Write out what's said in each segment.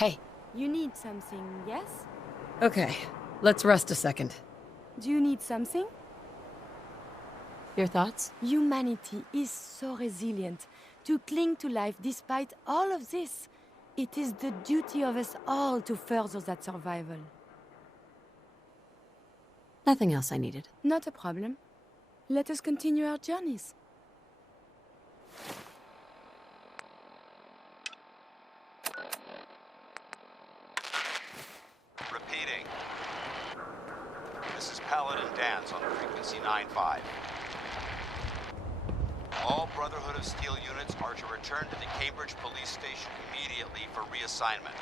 Hey. You need something, yes? Okay, let's rest a second. Do you need something? Your thoughts? Humanity is so resilient to cling to life despite all of this. It is the duty of us all to further that survival. Nothing else I needed. Not a problem. Let us continue our journeys. Repeating. This is Paladin Danse on frequency 9-5. All Brotherhood of Steel units are to return to the Cambridge Police Station immediately for reassignment.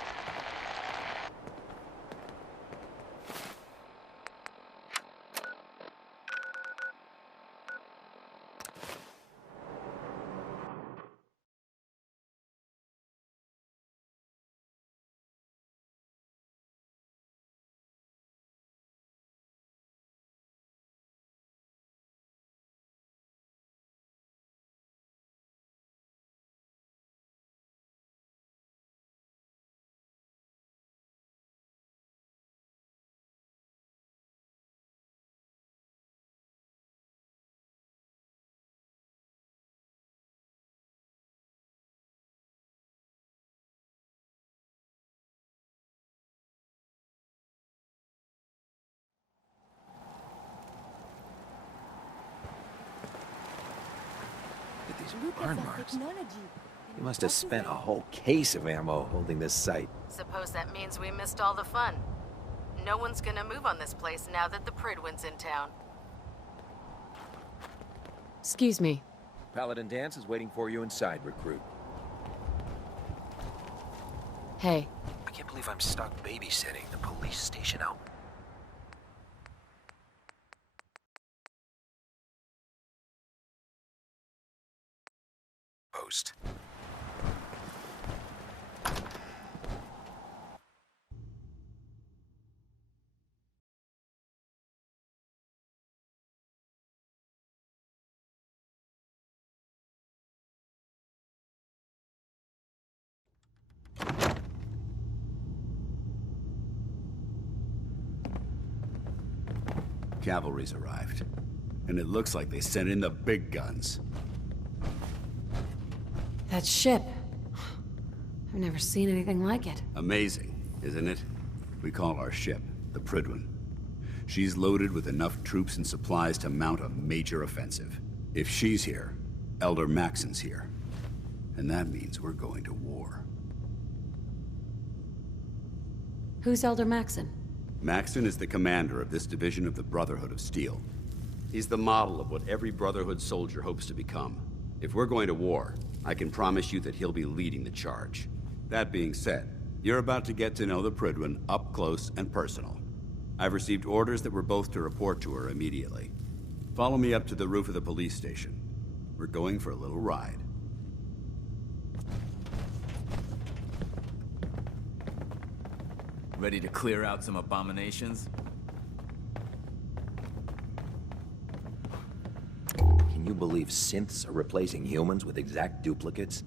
Look at Burn that marks. technology. You must have spent a whole case of ammo holding this site. Suppose that means we missed all the fun. No one's gonna move on this place now that the Prydwen's in town. Excuse me. Paladin Danse is waiting for you inside, recruit. Hey. I can't believe I'm stuck babysitting the police station out. Post. Cavalry's arrived. And it looks like they sent in the big guns. That ship. I've never seen anything like it. Amazing, isn't it? We call our ship the Prydwen. She's loaded with enough troops and supplies to mount a major offensive. If she's here, Elder Maxson's here. And that means we're going to war. Who's Elder Maxson? Maxson is the commander of this division of the Brotherhood of Steel. He's the model of what every Brotherhood soldier hopes to become. If we're going to war, I can promise you that he'll be leading the charge. That being said, you're about to get to know the Prydwen up close and personal. I've received orders that we're both to report to her immediately. Follow me up to the roof of the police station. We're going for a little ride. Ready to clear out some abominations? Can you believe synths are replacing humans with exact duplicates?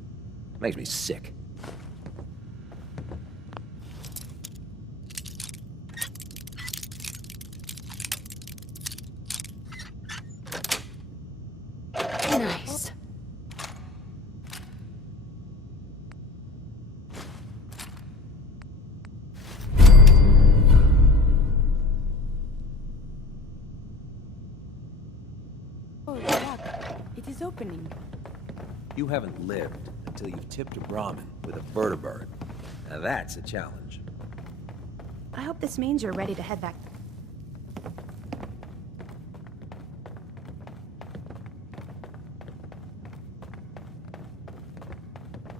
Makes me sick. Nice. Oh, look. It is opening. You haven't lived until you've tipped a Brahmin with a vertibird. Now that's a challenge. I hope this means you're ready to head back.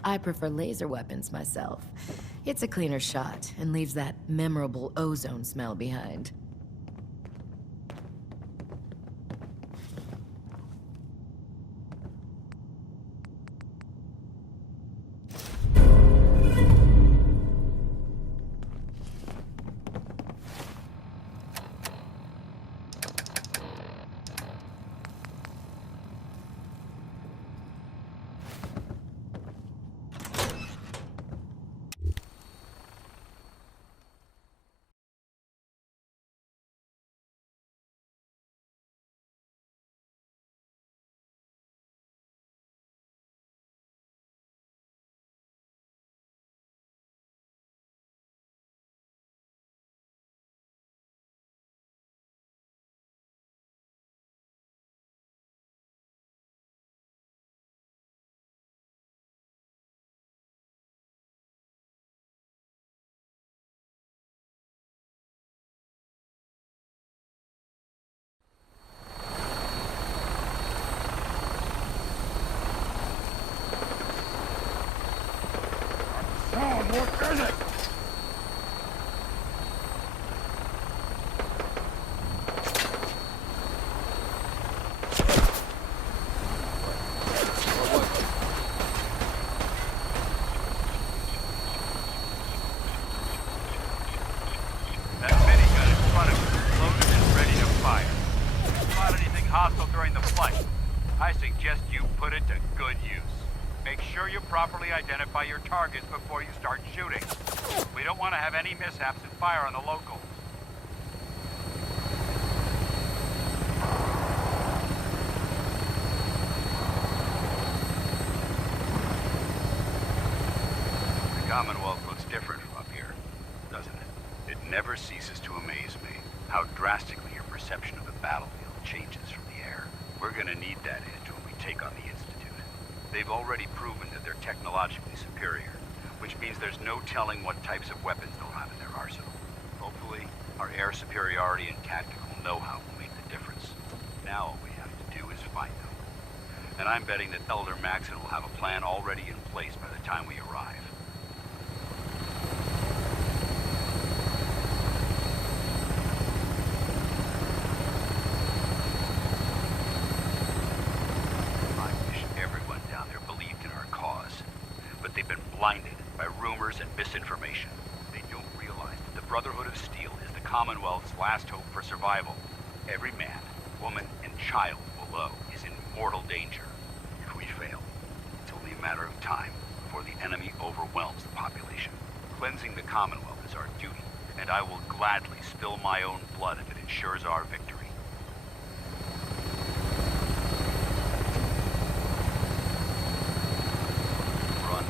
I prefer laser weapons myself. It's a cleaner shot and leaves that memorable ozone smell behind. What is it? That minigun in front of you is loaded and ready to fire. If you spot anything hostile during the flight, I suggest you put it to good use. Make sure you properly identify your targets before you start shooting. We don't want to have any mishaps and fire on the locals. The Commonwealth looks different from up here, doesn't it? It never ceases to amaze me how drastically your perception of the battlefield changes from the air. We're gonna need that edge when we take on the Institute. They've already proven that they're technologically superior, which means there's no telling what types of weapons they'll have in their arsenal. Hopefully, our air superiority and tactical know-how will make the difference. Now all we have to do is find them. And I'm betting that Elder Maxon will have a plan already in place by the time we arrive. Blinded by rumors and misinformation. They don't realize that the Brotherhood of Steel is the Commonwealth's last hope for survival. Every man, woman, and child below is in mortal danger. If we fail, it's only a matter of time before the enemy overwhelms the population. Cleansing the Commonwealth is our duty, and I will gladly spill my own blood if it ensures our victory.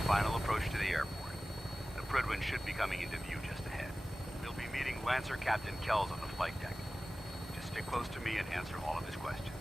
Final approach to the airport. The Prydwen should be coming into view just ahead. We'll be meeting Lancer Captain Kells on the flight deck. Just stick close to me and answer all of his questions.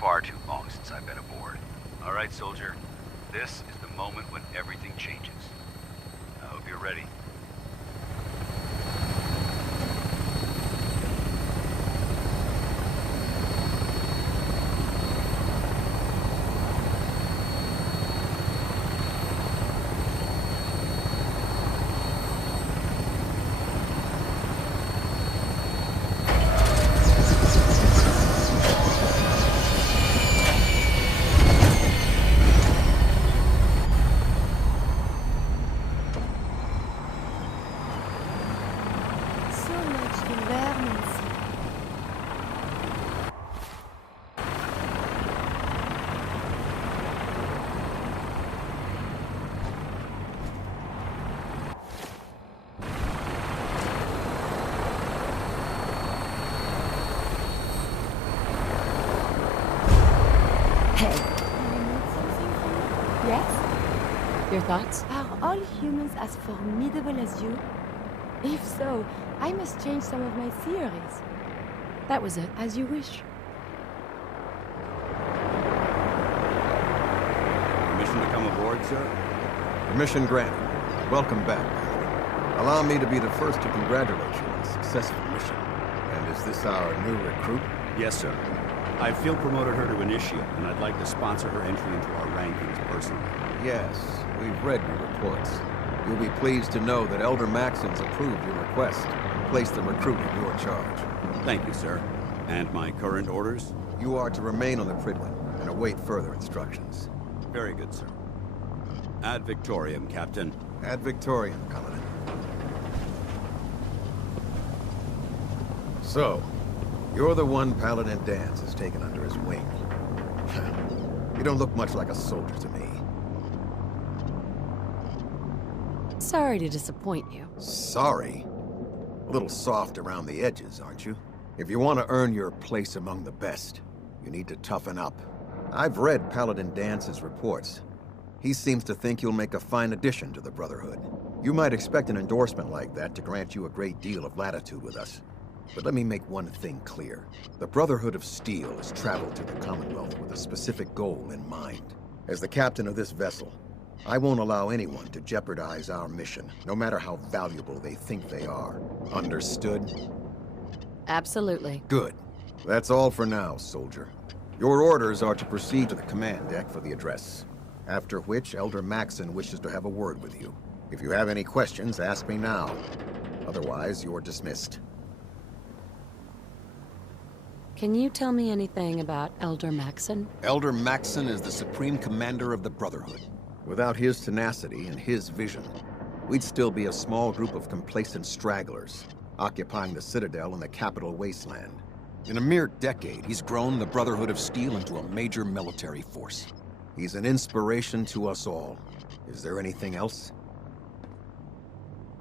Far too long since I've been aboard. All right, soldier. This is the moment when everything changes. I hope you're ready. Your thoughts? Are all humans as formidable as you? If so, I must change some of my theories. That was it. As you wish. Permission to come aboard, sir? Permission granted. Welcome back. Allow me to be the first to congratulate you on a successful mission. And is this our new recruit? Yes, sir. I field promoted her to Initiate, and I'd like to sponsor her entry into our rankings personally. Yes, we've read your reports. You'll be pleased to know that Elder Maxon's approved your request and placed the recruit in your charge. Thank you, sir. And my current orders? You are to remain on the Prydwen and await further instructions. Very good, sir. Ad Victoriam, Captain. Ad Victoriam, Paladin. So, you're the one Paladin Danse has taken under his wing. You don't look much like a soldier to me. Sorry to disappoint you. Sorry? A little soft around the edges, aren't you? If you want to earn your place among the best, you need to toughen up. I've read Paladin Dance's reports. He seems to think you'll make a fine addition to the Brotherhood. You might expect an endorsement like that to grant you a great deal of latitude with us. But let me make one thing clear. The Brotherhood of Steel has traveled to the Commonwealth with a specific goal in mind. As the captain of this vessel, I won't allow anyone to jeopardize our mission, no matter how valuable they think they are. Understood? Absolutely. Good. That's all for now, soldier. Your orders are to proceed to the command deck for the address. After which, Elder Maxon wishes to have a word with you. If you have any questions, ask me now. Otherwise, you're dismissed. Can you tell me anything about Elder Maxon? Elder Maxon is the Supreme Commander of the Brotherhood. Without his tenacity and his vision, we'd still be a small group of complacent stragglers, occupying the Citadel in the capital wasteland. In a mere decade, he's grown the Brotherhood of Steel into a major military force. He's an inspiration to us all. Is there anything else?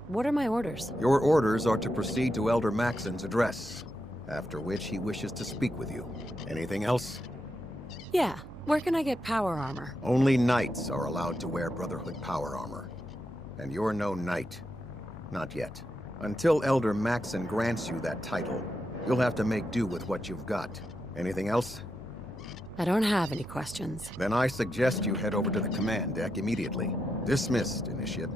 What are my orders? Your orders are to proceed to Elder Maxon's address, after which he wishes to speak with you. Anything else? Yeah. Where can I get power armor? Only knights are allowed to wear Brotherhood power armor. And you're no knight. Not yet. Until Elder Maxon grants you that title, you'll have to make do with what you've got. Anything else? I don't have any questions. Then I suggest you head over to the command deck immediately. Dismissed, Initiate.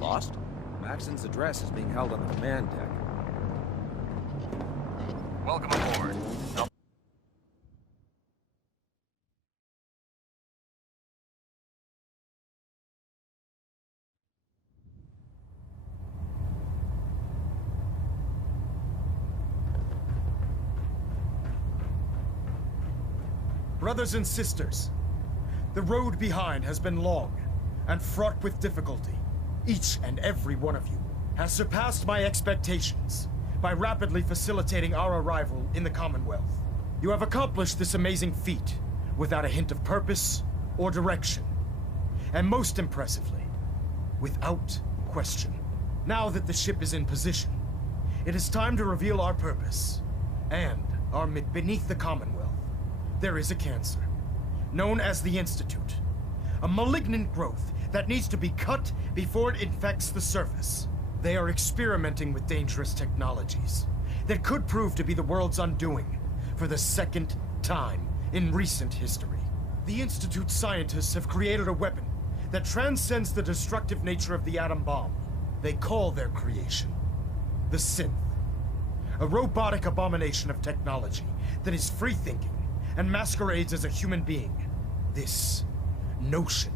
Lost? Maxon's address is being held on the command deck. Welcome aboard. Brothers and sisters, the road behind has been long and fraught with difficulty. Each and every one of you has surpassed my expectations by rapidly facilitating our arrival in the Commonwealth. You have accomplished this amazing feat without a hint of purpose or direction. And most impressively, without question. Now that the ship is in position, it is time to reveal our purpose and our beneath the Commonwealth. There is a cancer, known as the Institute. A malignant growth that needs to be cut before it infects the surface. They are experimenting with dangerous technologies that could prove to be the world's undoing for the second time in recent history. The Institute scientists have created a weapon that transcends the destructive nature of the atom bomb. They call their creation the Synth, a robotic abomination of technology that is free-thinking and masquerades as a human being. This notion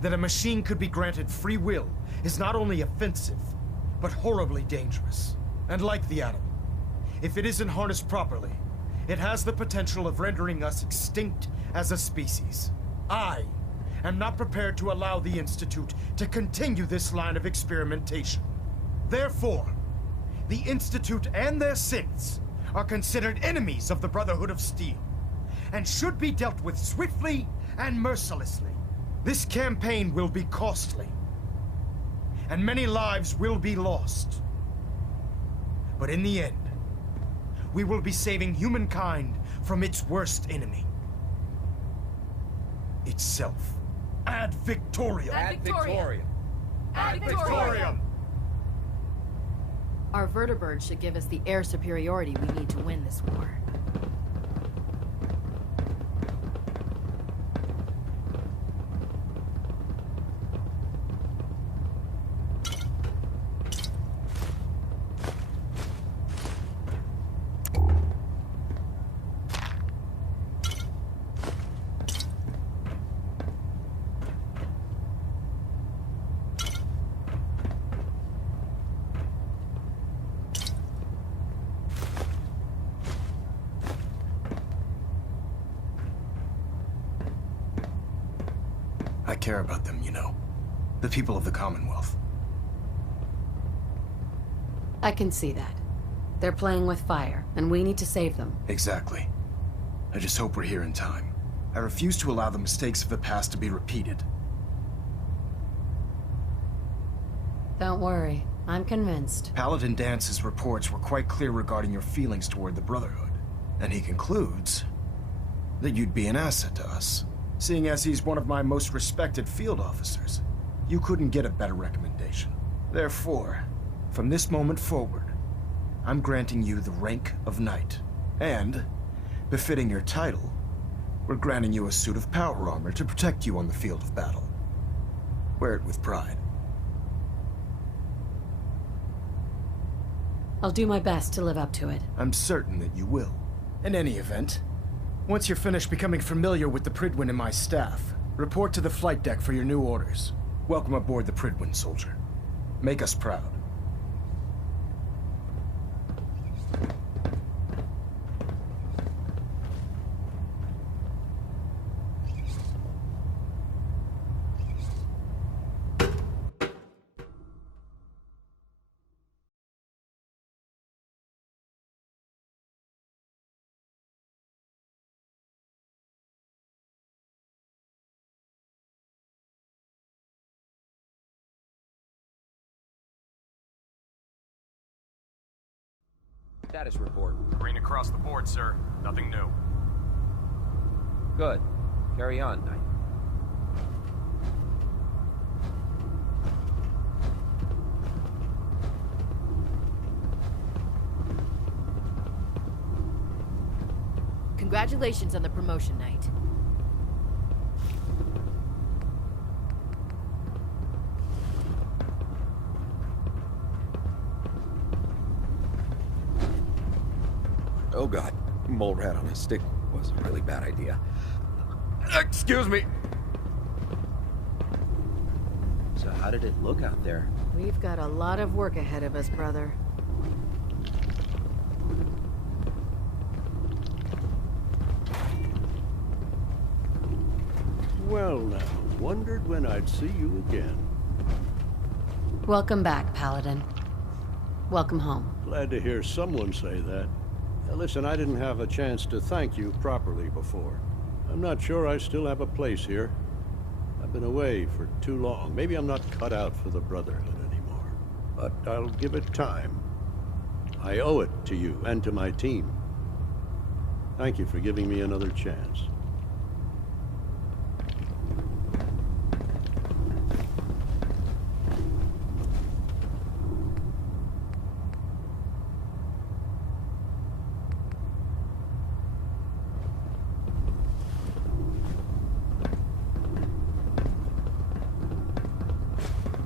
that a machine could be granted free will is not only offensive, but horribly dangerous. And like the atom, if it isn't harnessed properly, it has the potential of rendering us extinct as a species. I am not prepared to allow the Institute to continue this line of experimentation. Therefore, the Institute and their synths are considered enemies of the Brotherhood of Steel, and should be dealt with swiftly and mercilessly. This campaign will be costly, and many lives will be lost. But in the end, we will be saving humankind from its worst enemy. Itself. Ad Victoriam! Ad Victoriam! Ad Victoriam! Our vertibird should give us the air superiority we need to win this war. I care about them, you know. The people of the Commonwealth. I can see that. They're playing with fire, and we need to save them. Exactly. I just hope we're here in time. I refuse to allow the mistakes of the past to be repeated. Don't worry. I'm convinced. Paladin Dance's reports were quite clear regarding your feelings toward the Brotherhood. And he concludes that you'd be an asset to us. Seeing as he's one of my most respected field officers, you couldn't get a better recommendation. Therefore, from this moment forward, I'm granting you the rank of Knight. And, befitting your title, we're granting you a suit of power armor to protect you on the field of battle. Wear it with pride. I'll do my best to live up to it. I'm certain that you will. In any event, once you're finished becoming familiar with the Prydwen and my staff, report to the flight deck for your new orders. Welcome aboard the Prydwen, soldier. Make us proud. Status report. Green across the board, sir. Nothing new. Good. Carry on, Knight. Congratulations on the promotion, Knight. Oh god, mole rat on a stick was a really bad idea. Excuse me! So how did it look out there? We've got a lot of work ahead of us, brother. Well now, wondered when I'd see you again. Welcome back, Paladin. Welcome home. Glad to hear someone say that. Listen, I didn't have a chance to thank you properly before. I'm not sure I still have a place here. I've been away for too long. Maybe I'm not cut out for the Brotherhood anymore. But I'll give it time. I owe it to you and to my team. Thank you for giving me another chance.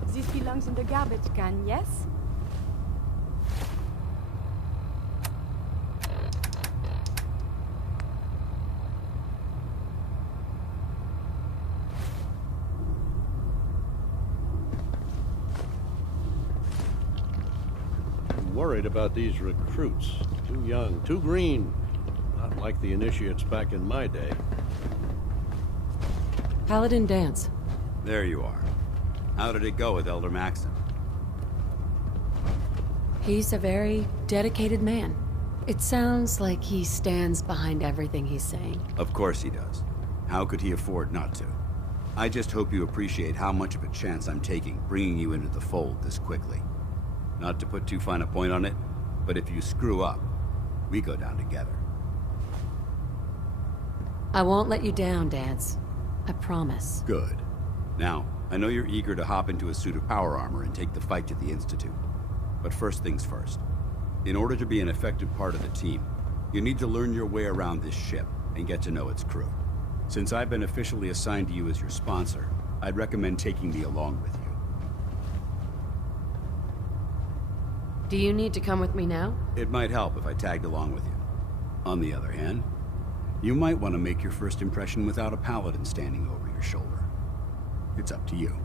This belongs in the garbage can, yes? I'm worried about these recruits. Too young, too green. Not like the initiates back in my day. Paladin Danse. There you are. How did it go with Elder Maxon? He's a very dedicated man. It sounds like he stands behind everything he's saying. Of course he does. How could he afford not to? I just hope you appreciate how much of a chance I'm taking bringing you into the fold this quickly. Not to put too fine a point on it, but if you screw up, we go down together. I won't let you down, Danse. I promise. Good. Now, I know you're eager to hop into a suit of power armor and take the fight to the Institute. But first things first. In order to be an effective part of the team, you need to learn your way around this ship and get to know its crew. Since I've been officially assigned to you as your sponsor, I'd recommend taking me along with you. Do you need to come with me now? It might help if I tagged along with you. On the other hand, you might want to make your first impression without a paladin standing over your shoulder. It's up to you.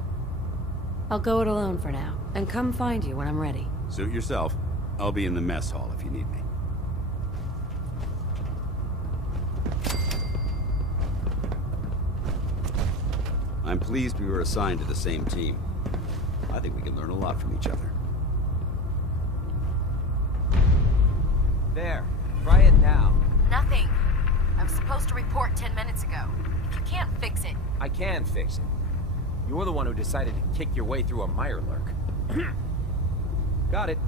I'll go it alone for now, and come find you when I'm ready. Suit yourself. I'll be in the mess hall if you need me. I'm pleased we were assigned to the same team. I think we can learn a lot from each other. There. Try it now. Nothing. I was supposed to report 10 minutes ago. If you can't fix it... I can fix it. You're the one who decided to kick your way through a Mirelurk. Got it.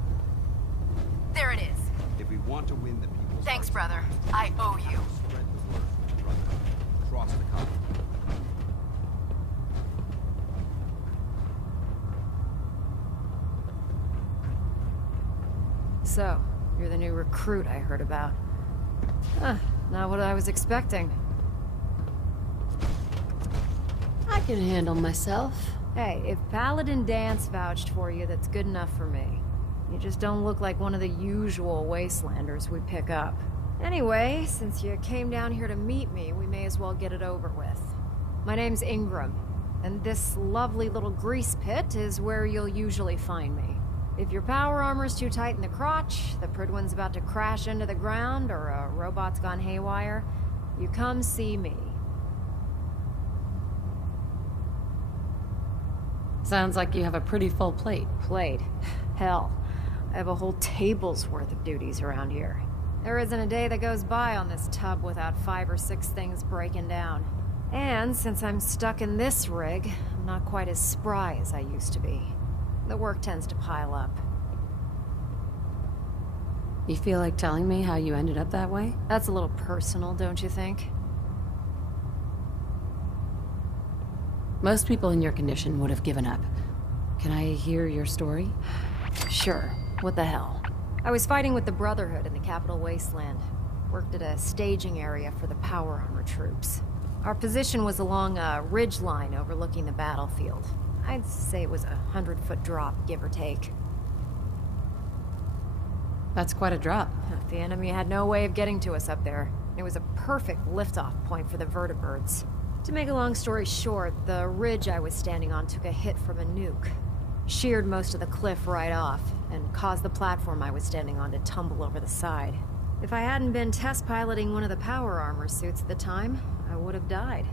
There it is. If we want to win the people's... Thanks, brother. I owe you. Spread the word. Across the continent. So, you're the new recruit I heard about. Not what I was expecting. I can handle myself. Hey, if Paladin Danse vouched for you, that's good enough for me. You just don't look like one of the usual wastelanders we pick up. Anyway, since you came down here to meet me, we may as well get it over with. My name's Ingram, and this lovely little grease pit is where you'll usually find me. If your power armor's too tight in the crotch, the Prydwen's about to crash into the ground, or a robot's gone haywire, you come see me. Sounds like you have a pretty full plate. Plate? Hell, I have a whole table's worth of duties around here. There isn't a day that goes by on this tub without 5 or 6 things breaking down. And since I'm stuck in this rig, I'm not quite as spry as I used to be. The work tends to pile up. You feel like telling me how you ended up that way? That's a little personal, don't you think? Most people in your condition would have given up. Can I hear your story? Sure. What the hell? I was fighting with the Brotherhood in the Capital Wasteland. Worked at a staging area for the power armor troops. Our position was along a ridge line overlooking the battlefield. I'd say it was a 100-foot drop, give or take. That's quite a drop. The enemy had no way of getting to us up there. It was a perfect liftoff point for the vertibirds. To make a long story short, the ridge I was standing on took a hit from a nuke. Sheared most of the cliff right off, and caused the platform I was standing on to tumble over the side. If I hadn't been test piloting one of the power armor suits at the time, I would have died.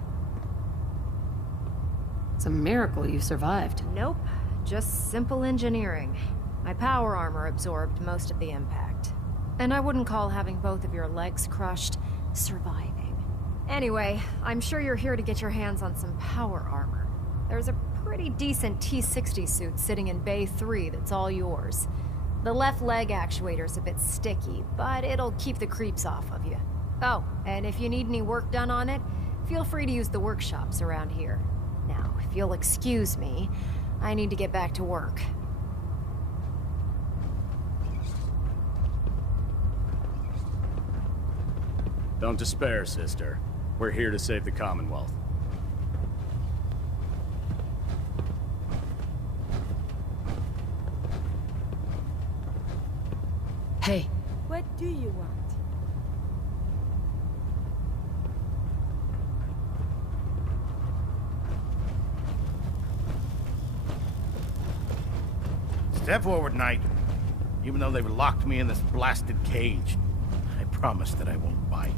It's a miracle you survived. Nope. Just simple engineering. My power armor absorbed most of the impact. And I wouldn't call having both of your legs crushed surviving. Anyway, I'm sure you're here to get your hands on some power armor. There's a pretty decent T-60 suit sitting in Bay 3 that's all yours. The left leg actuator's a bit sticky, but it'll keep the creeps off of you. Oh, and if you need any work done on it, feel free to use the workshops around here. Now, if you'll excuse me, I need to get back to work. Don't despair, sister. We're here to save the Commonwealth. Hey. What do you want? Step forward, Knight. even though they've locked me in this blasted cage. I promise that I won't bite.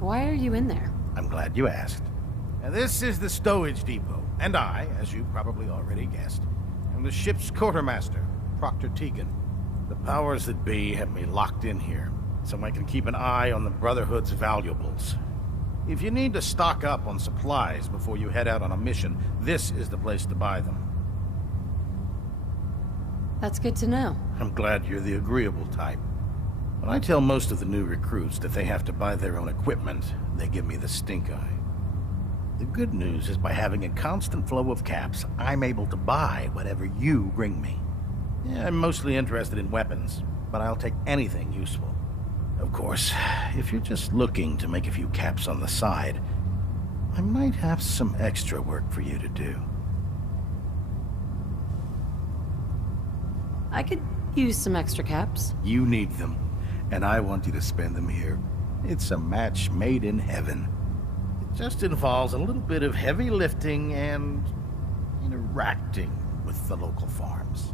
Why are you in there? I'm glad you asked. Now, this is the stowage depot, and I, as you probably already guessed, am the ship's quartermaster, Proctor Tegan. The powers that be have me locked in here, so I can keep an eye on the Brotherhood's valuables. If you need to stock up on supplies before you head out on a mission, this is the place to buy them. That's good to know. I'm glad you're the agreeable type. When I tell most of the new recruits that they have to buy their own equipment, they give me the stink eye. The good news is by having a constant flow of caps, I'm able to buy whatever you bring me. Yeah, I'm mostly interested in weapons, but I'll take anything useful. Of course, if you're just looking to make a few caps on the side, I might have some extra work for you to do. I could use some extra caps. You need them, and I want you to spend them here. It's a match made in heaven. It just involves a little bit of heavy lifting and interacting with the local farms.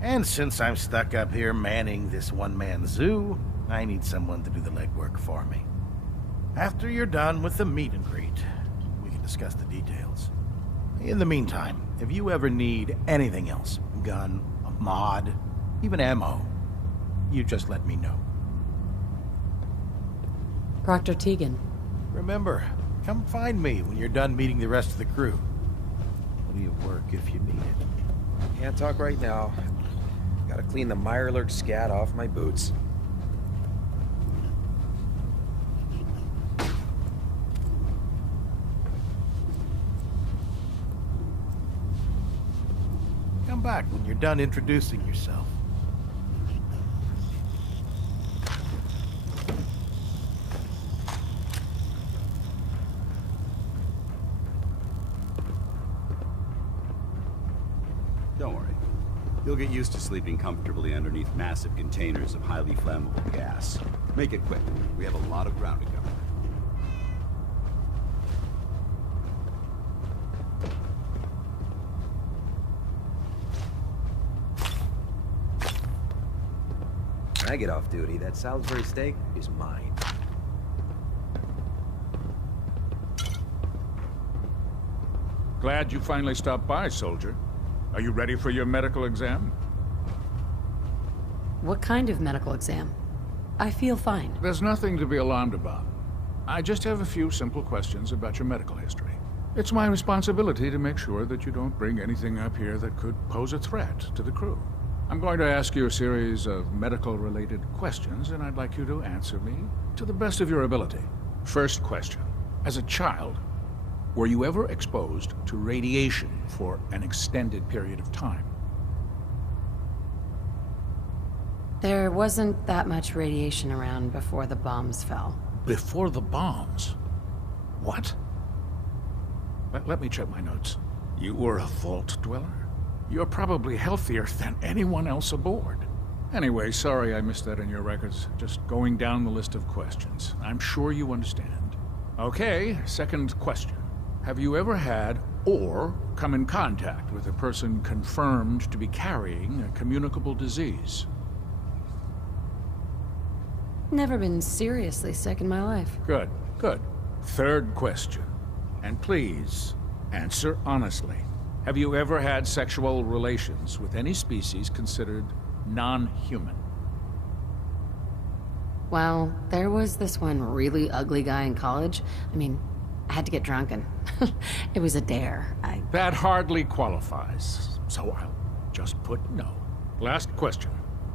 And since I'm stuck up here manning this one-man zoo, I need someone to do the legwork for me. After you're done with the meet and greet, we can discuss the details. In the meantime, if you ever need anything else, gun, a mod, even ammo, you just let me know. Proctor Tegan. Remember, come find me when you're done meeting the rest of the crew. Plenty of work if you need it. Can't talk right now. Gotta clean the Mirelurk scat off my boots. Come back when you're done introducing yourself. Don't worry. You'll get used to sleeping comfortably underneath massive containers of highly flammable gas. Make it quick. We have a lot of ground to cover. When I get off duty, that Salisbury steak is mine. Glad you finally stopped by, soldier. Are you ready for your medical exam? What kind of medical exam? I feel fine. There's nothing to be alarmed about. I just have a few simple questions about your medical history. It's my responsibility to make sure that you don't bring anything up here that could pose a threat to the crew. I'm going to ask you a series of medical-related questions, and I'd like you to answer me to the best of your ability. First question. As a child, were you ever exposed to radiation for an extended period of time? There wasn't that much radiation around before the bombs fell. Before the bombs? What? Let me check my notes. You were a vault dweller? You're probably healthier than anyone else aboard. Anyway, sorry I missed that in your records. Just going down the list of questions. I'm sure you understand. Okay, second question. Have you ever had or come in contact with a person confirmed to be carrying a communicable disease? Never been seriously sick in my life. Good, good. Third question. And please, answer honestly. Have you ever had sexual relations with any species considered non-human? Well, there was this one really ugly guy in college. I mean, I had to get drunk and it was a dare. That hardly qualifies, so I'll just put no. Last question.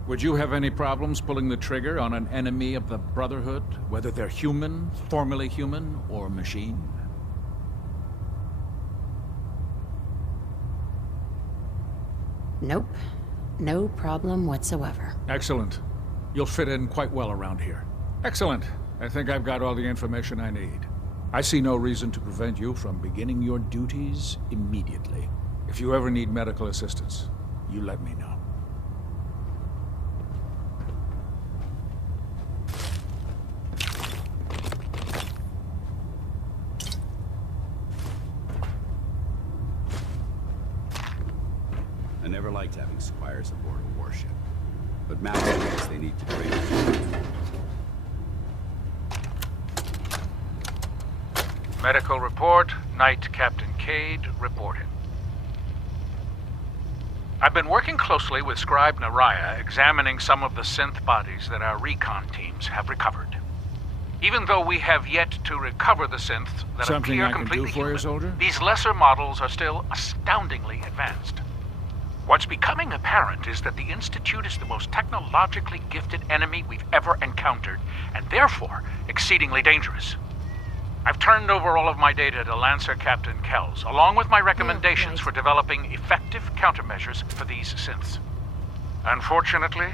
Would you have any problems pulling the trigger on an enemy of the Brotherhood, whether they're human, formerly human, or machine? Nope. No problem whatsoever. Excellent. You'll fit in quite well around here. Excellent. I think I've got all the information I need. I see no reason to prevent you from beginning your duties immediately. If you ever need medical assistance, you let me know. never liked having squires aboard a warship. But Mallory thinks they need to train. Medical report, Knight Captain Cade reported. I've been working closely with Scribe Naraya, examining some of the synth bodies that our recon teams have recovered. Even though we have yet to recover the synths that Something appear I can completely do for you, human, soldier? these lesser models are still astoundingly advanced. What's becoming apparent is that the Institute is the most technologically gifted enemy we've ever encountered, and therefore exceedingly dangerous. I've turned over all of my data to Lancer Captain Kells, along with my recommendations for developing effective countermeasures for these synths. Unfortunately,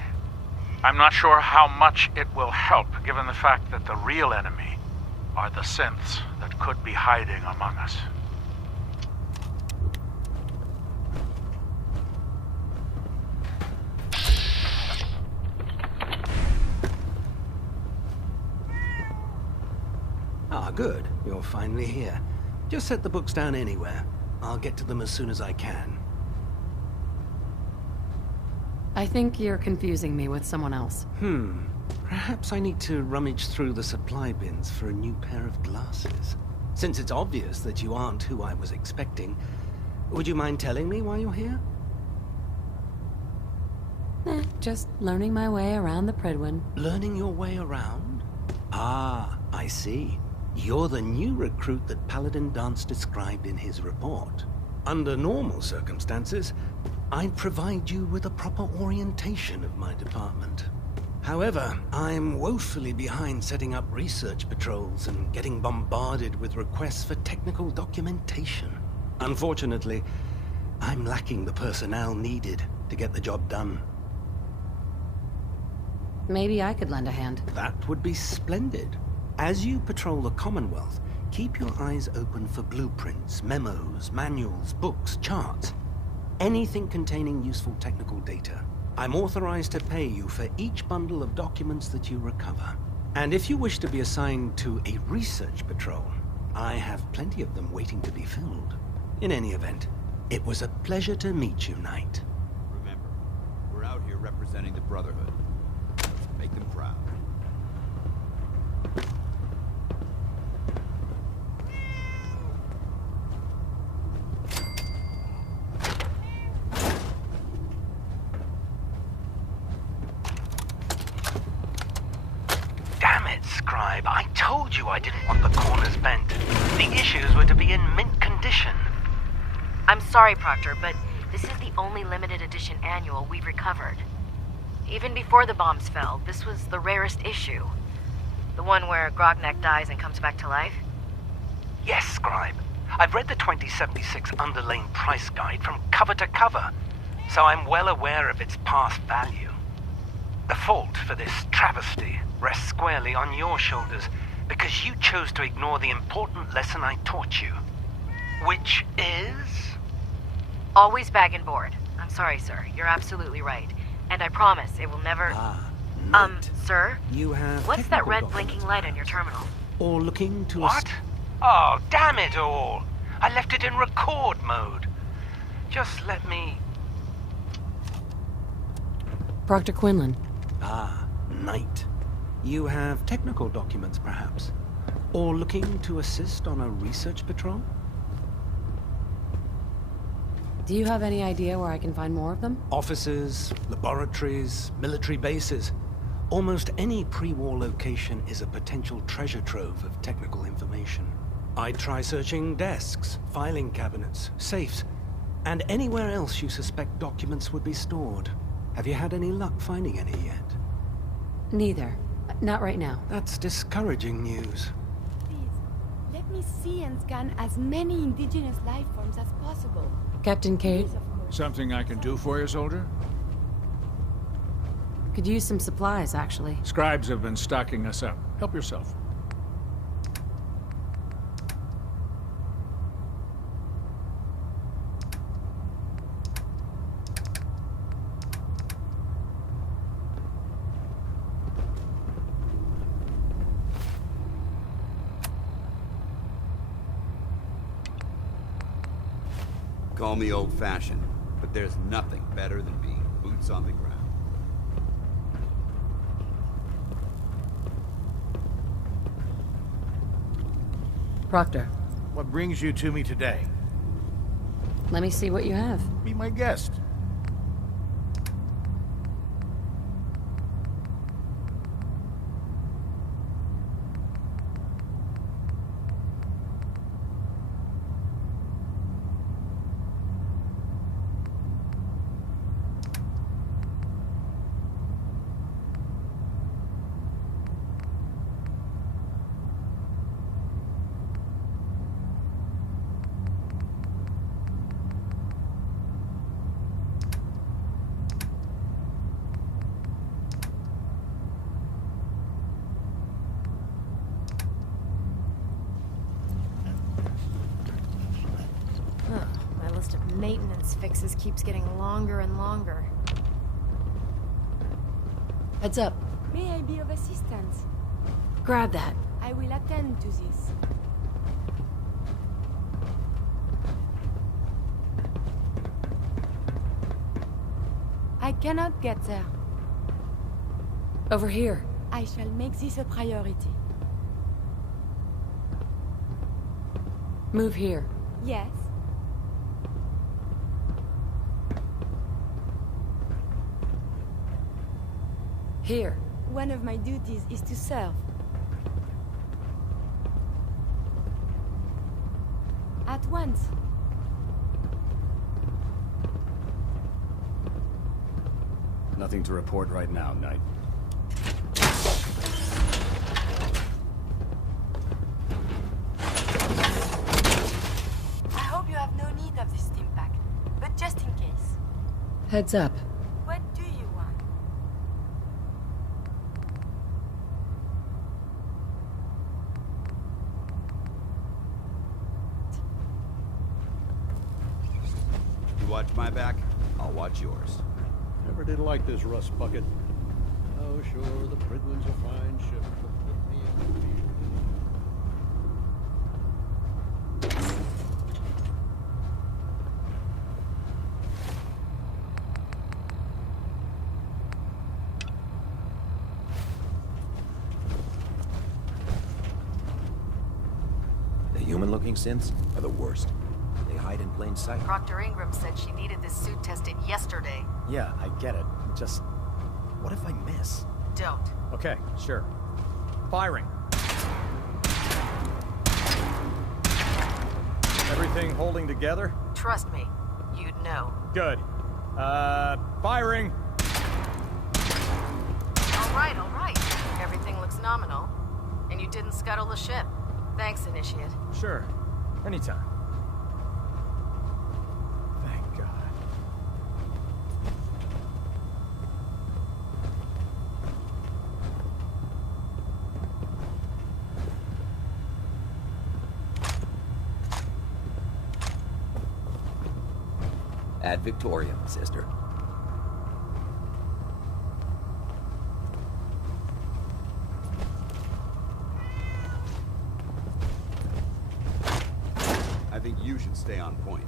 I'm not sure how much it will help, given the fact that the real enemy are the synths that could be hiding among us. Ah, good. You're finally here. Just set the books down anywhere. I'll get to them as soon as I can. I think you're confusing me with someone else. Perhaps I need to rummage through the supply bins for a new pair of glasses. Since it's obvious that you aren't who I was expecting, would you mind telling me why you're here? Just learning my way around the Predwin. Learning your way around? Ah, I see. You're the new recruit that Paladin Danse described in his report. Under normal circumstances, I'd provide you with a proper orientation of my department. However, I'm woefully behind setting up research patrols and getting bombarded with requests for technical documentation. Unfortunately, I'm lacking the personnel needed to get the job done. Maybe I could lend a hand. That would be splendid. As you patrol the Commonwealth, keep your eyes open for blueprints, memos, manuals, books, charts. Anything containing useful technical data. I'm authorized to pay you for each bundle of documents that you recover. And if you wish to be assigned to a research patrol, I have plenty of them waiting to be filled. In any event, it was a pleasure to meet you, Knight. Remember, we're out here representing the Brotherhood. Let's make them proud. Scribe, I told you I didn't want the corners bent. The issues were to be in mint condition. I'm sorry, Proctor, but this is the only limited edition annual we've recovered. Even before the bombs fell, this was the rarest issue. The one where Grognak dies and comes back to life? Yes, Scribe. I've read the 2076 Underlane price guide from cover to cover, so I'm well aware of its past value. The fault for this travesty rests squarely on your shoulders because you chose to ignore the important lesson I taught you. Which is? Always bag and board. I'm sorry, sir. You're absolutely right. And I promise it will never... sir? You have What's that red blinking light on your terminal? Or looking to... What? Oh, damn it all! I left it in record mode. Just let me... Proctor Quinlan. Ah, Knight. You have technical documents, perhaps? Or looking to assist on a research patrol? Do you have any idea where I can find more of them? Offices, laboratories, military bases. Almost any pre-war location is a potential treasure trove of technical information. I'd try searching desks, filing cabinets, safes, and anywhere else you suspect documents would be stored. Have you had any luck finding any yet? Neither. Not right now. That's discouraging news. Please, let me see and scan as many indigenous life forms as possible. Captain Cade? Something I can do for you, soldier? Could use some supplies, actually. Scribes have been stocking us up. Help yourself. Call me old-fashioned, But there's nothing better than being boots on the ground. Proctor, What brings you to me today? let me see what you have. Be my guest. My list of maintenance fixes keeps getting longer and longer. Heads up. May I be of assistance? Grab that. I will attend to this. I cannot get there. Over here. I shall make this a priority. Move here. Yes. Here. One of my duties is to serve. At once. Nothing to report right now, Knight. I hope you have no need of this stim pack, but just in case. Heads up. What do you want? You watch my back, I'll watch yours. Never did like this rust bucket. Oh, sure, the Pridwin's a fine ship, but put me in the field. The human-looking synths are the worst. They hide in plain sight. Proctor Ingram said she needed this suit tested yesterday. Yeah, I get it. Just... what if I miss? Don't. Okay, sure. Firing. Everything holding together? Trust me, you'd know. Good. Firing! All right. Everything looks nominal. And you didn't scuttle the ship. Thanks, Initiate. Sure. Anytime. Thank God. Ad Victoriam, sister. I think you should stay on point.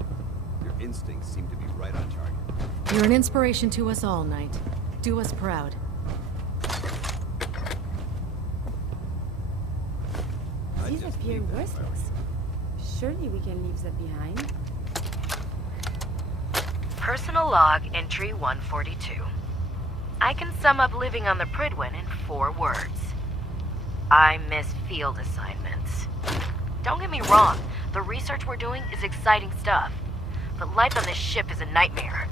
Your instincts seem to be right on target. You're an inspiration to us all, Knight. Do us proud. These appear worthless. Surely we can leave that behind. Personal log entry 142. I can sum up living on the Pridwin in 4 words. I miss field assignments. Don't get me wrong, the research we're doing is exciting stuff, but life on this ship is a nightmare.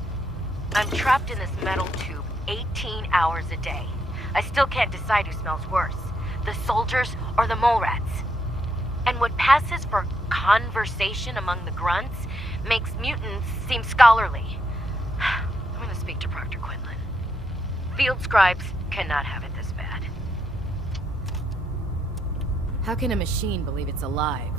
I'm trapped in this metal tube 18 hours a day. I still can't decide who smells worse, the soldiers or the mole rats. And what passes for conversation among the grunts makes mutants seem scholarly. I'm gonna speak to Proctor Quinlan. Field scribes cannot have it this bad. How can a machine believe it's alive?